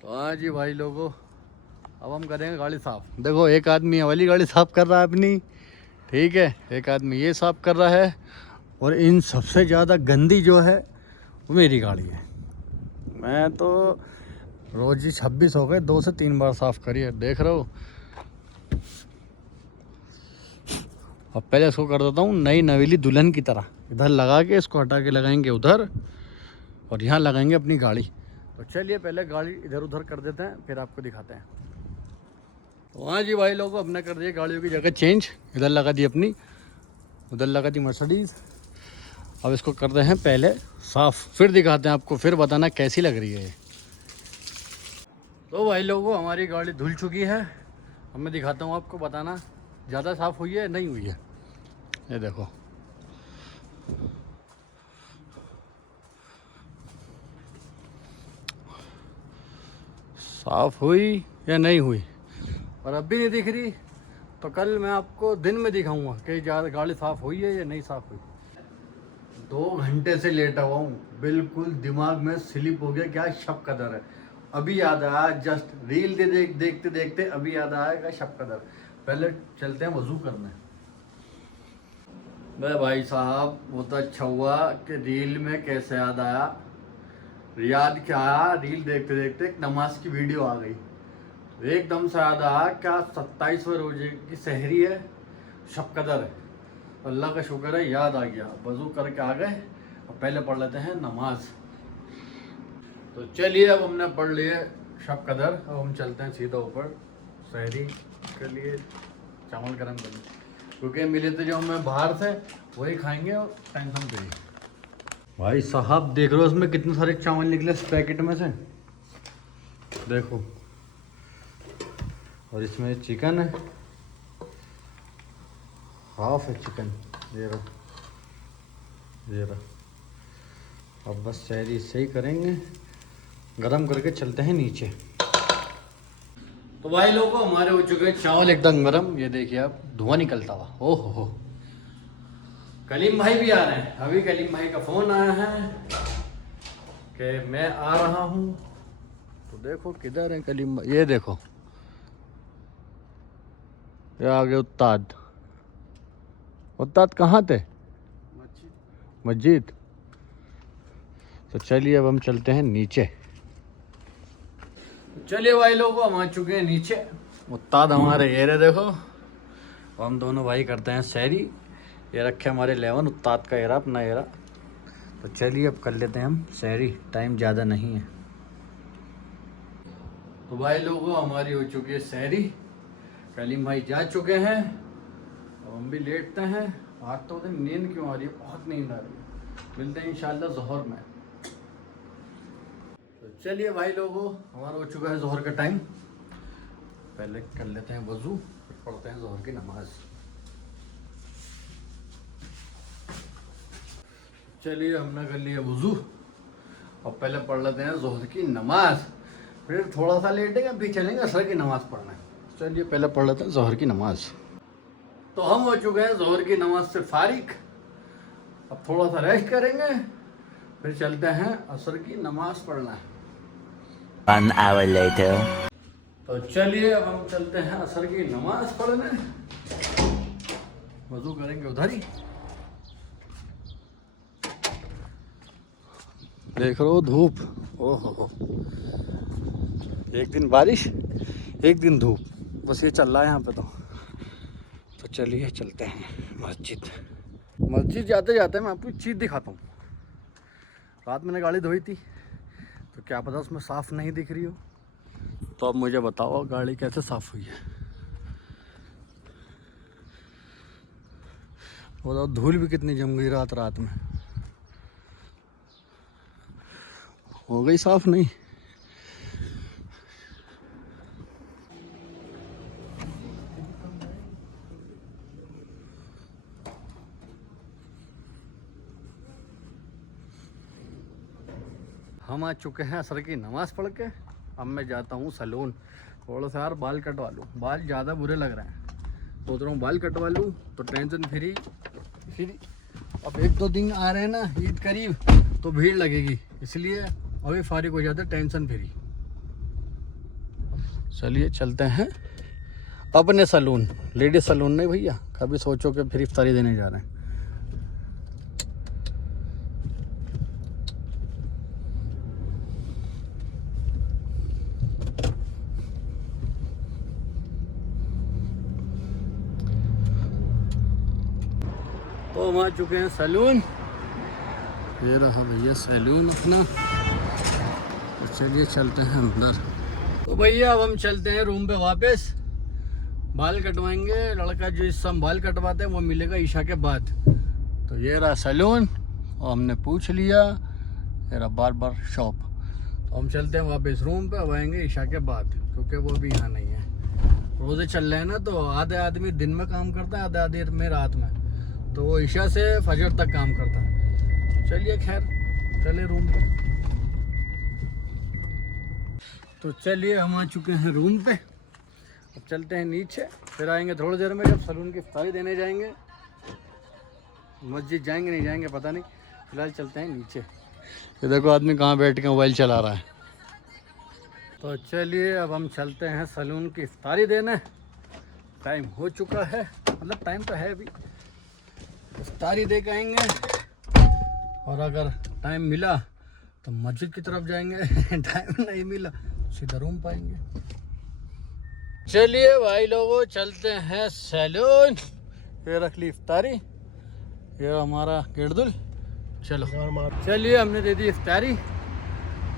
तो हाँ जी भाई लोगों, अब हम करेंगे गाड़ी साफ। देखो एक आदमी ये वाली गाड़ी साफ कर रहा है अपनी, ठीक है, एक आदमी ये साफ कर रहा है, और इन सबसे ज़्यादा गंदी जो है वो मेरी गाड़ी है। मैं तो रोज ही 26 हो गए, 2 से 3 बार साफ करी है, देख रहे हो। अब पहले इसको कर देता हूँ नई नवेली दुल्हन की तरह, इधर लगा के इसको हटा के लगाएंगे उधर, और यहाँ लगाएंगे अपनी गाड़ी। तो चलिए पहले गाड़ी इधर उधर कर देते हैं, फिर आपको दिखाते हैं। तो हाँ जी भाई लोगों, अपने कर दिए गाड़ियों की जगह चेंज, इधर लगा दी अपनी, उधर लगा दी मर्सिडीज़। अब इसको करते हैं पहले साफ़, फिर दिखाते हैं आपको, फिर बताना कैसी लग रही है ये। तो भाई लोगों, हमारी गाड़ी धुल चुकी है। अब मैं दिखाता हूँ आपको, बताना ज़्यादा साफ़ हुई है नहीं हुई है। ये देखो, साफ़ हुई या नहीं हुई, और अब भी नहीं दिख रही, तो कल मैं आपको दिन में दिखाऊंगा कि ज़्यादा गाड़ी साफ़ हुई है या नहीं साफ़ हुई। 2 घंटे से लेटा हुआ हूँ, बिल्कुल दिमाग में स्लिप हो गया, क्या शब कदर है। अभी याद आया, जस्ट रील देखते देखते अभी याद आया क्या शब कदर। पहले चलते हैं वजू करने। भाई साहब, वो तो अच्छा हुआ कि रील में कैसे याद आया। याद क्या आया, रील देखते देखते एक नमाज की वीडियो आ गई, एकदम से याद आया क्या 27वें रोजे की सहरी है, शब कदर है। अल्लाह का शुक्र है, याद आ गया, वजू करके आ गए। अब पहले पढ़ लेते हैं नमाज। तो चलिए, अब हमने पढ़ लिए शब कदर, अब हम चलते हैं सीधा ऊपर सहरी के लिए चावल गर्म करने, क्योंकि मिले थे जो हमें बाहर से वही खाएंगे और टेंशन फ्री। भाई साहब देख रहे हो इसमें कितने सारे चावल निकले इस पैकेट में से, देखो। और इसमें चिकन है, हाफ है चिकन, ये रहा, ये रहा। अब बस सहरी इससे ही करेंगे, गरम करके चलते हैं नीचे। तो भाई लोगों, हमारे हो चुके हैं चावल एकदम गरम, ये देखिए आप, धुआं निकलता हुआ। ओ हो, कलीम भाई भी आ रहे हैं। अभी कलीम भाई का फोन आया है कि मैं आ रहा हूँ। तो देखो किधर है कलीम भाई, ये देखो, ये आ गए उस्ताद। उस्ताद कहाँ थे? मस्जिद। तो चलिए अब हम चलते हैं नीचे। चलिए भाई लोगों, हम आ चुके हैं नीचे। उस्ताद हमारे ये रहे देखो, और हम दोनों भाई करते हैं सहरी। ये रखे हमारे 11, उस्ताद का एरा, अपना एरा। तो चलिए अब कर लेते हैं हम सहरी, टाइम ज़्यादा नहीं है। तो भाई लोगों, हमारी हो चुकी है सहरी, कलीम भाई जा चुके हैं, अब हम भी लेटते हैं। आज तो दिन नींद क्यों आ रही है, बहुत नींद आ रही है। मिलते हैं इंशाल्लाह ज़ोहर में। तो चलिए भाई लोगों, हमारा हो चुका है ज़ोहर का टाइम। पहले कर लेते हैं वज़ू, फिर पढ़ते हैं ज़ोहर की नमाज। चलिए हमने कर लिया वज़ू, और पहले पढ़ लेते हैं ज़ोहर की नमाज, फिर थोड़ा सा लेटेंगे, फिर चलेंगे असर की नमाज पढ़ने। चलिए पहले पढ़ लेते हैं ज़ोहर की नमाज। तो हम हो चुके हैं ज़ोहर की नमाज से फारिग, अब थोड़ा सा रेस्ट करेंगे, फिर चलते हैं असर की नमाज पढ़ना। 1 hour later. तो चलिए अब हम चलते हैं असर की नमाज पढ़ने, वज़ू करेंगे उधर ही। देख रहे हो धूप, ओहो, एक दिन बारिश एक दिन धूप, बस ये चल रहा है यहाँ पे। तो चलिए चलते हैं मस्जिद। मस्जिद जाते जाते मैं आपको एक चीज़ दिखाता हूँ। रात मैंने गाड़ी धोई थी, तो क्या पता उसमें साफ़ नहीं दिख रही हो, तो अब मुझे बताओ गाड़ी कैसे साफ़ हुई है। बताओ धूल भी कितनी जम गई रात में, हो गई साफ़ नहीं। हम आ चुके हैं असर की नमाज़ पढ़ के। अब मैं जाता हूँ सैलून, थोड़ा सा यार बाल कटवा लूँ, बाल ज़्यादा बुरे लग रहे हैं, सोच रहा हूँ बाल कटवा लूँ तो टेंशन फ्री। फिर अब 1-2 दिन आ रहे हैं ना ईद करीब, तो भीड़ लगेगी, इसलिए अभी फारिग हो जाते टेंशन फ्री। चलिए चलते हैं अपने सलून, लेडीज सलून नहीं भैया, कभी सोचो कि फिर इफ्तारी देने जा रहे हैं। तो हम आ चुके हैं सैलून, ये रहा भैया सैलून अपना। तो चलिए चलते हैं अंदर। तो भैया अब हम चलते हैं रूम पे वापस, बाल कटवाएंगे। लड़का जो इस समय बाल कटवाते हैं वो मिलेगा ईशा के बाद। तो ये रहा सैलून और हमने पूछ लिया, ये रहा बार्बर शॉप। तो हम चलते हैं वापस रूम पे, अब आएंगे ईशा के बाद, क्योंकि वो भी यहाँ नहीं है। रोज़े चल रहे हैं ना, तो आधे आदमी दिन में काम करता है, आधे आधे में रात में, तो वो ईशा से फजर तक काम करता है। चलिए खैर चले रूम पे। तो चलिए हम आ चुके हैं रूम पे, अब चलते हैं नीचे, फिर आएंगे थोड़ी देर में जब सलून की इफ्तारी देने जाएंगे। मस्जिद जाएंगे नहीं जाएंगे पता नहीं, फिलहाल चलते हैं नीचे। ये देखो आदमी कहाँ बैठ के मोबाइल चला रहा है। तो चलिए अब हम चलते हैं सलून की इफ्तारी देने। टाइम हो चुका है, मतलब टाइम तो है अभी, इफ्तारी दे के आएंगे और अगर टाइम मिला तो मस्जिद की तरफ जाएंगे टाइम नहीं मिला सीधा रूम पाएंगे। चलिए भाई लोगों चलते हैं सैलून। ये रख ली इफ्तारी, ये हमारा गेटदुल। चलो चलिए हमने दे दी इफ्तारी,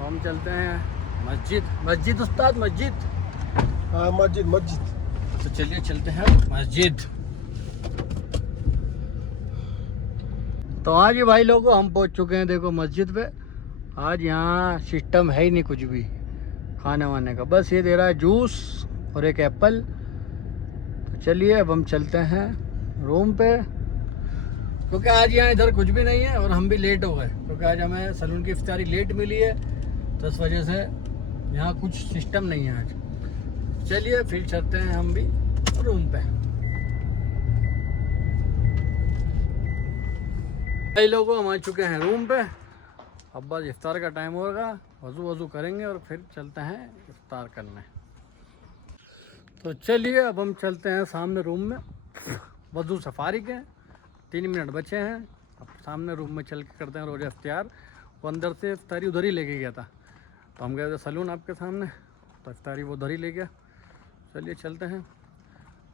हम चलते हैं मस्जिद। मस्जिद उस्ताद मस्जिद, हाँ मस्जिद मस्जिद। तो चलिए चलते हैं मस्जिद। तो आज ही भाई लोगों हम पहुंच चुके हैं देखो मस्जिद पे। आज यहाँ सिस्टम है ही नहीं कुछ भी खाने वाने का, बस ये दे रहा है जूस और एक एप्पल। तो चलिए अब हम चलते हैं रूम पे, क्योंकि आज यहाँ इधर कुछ भी नहीं है और हम भी लेट हो गए, क्योंकि आज हमें सलून की इफ्तारी लेट मिली है, तो इस वजह से यहाँ कुछ सिस्टम नहीं है आज। चलिए फिर चलते हैं हम भी रूम पे। कई लोगों हम आ चुके हैं रूम पे, अब बस इफ्तार का टाइम होगा, वज़ू वज़ू करेंगे और फिर चलते हैं इफ्तार करने। तो चलिए अब हम चलते हैं सामने रूम में, वज़ू सफारी के 3 मिनट बचे हैं, अब सामने रूम में चल के करते हैं रोज़ा इफ्तार। वो अंदर से इफ्तारी उधर ही लेके गया था, तो हम गए थे सलून आपके सामने, तो इफ्तारी वो उधर ही ले गया। चलिए चलते हैं,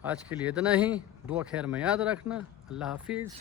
आज के लिए इतना ही। दुआ खैर में याद रखना। अल्लाह हाफिज़।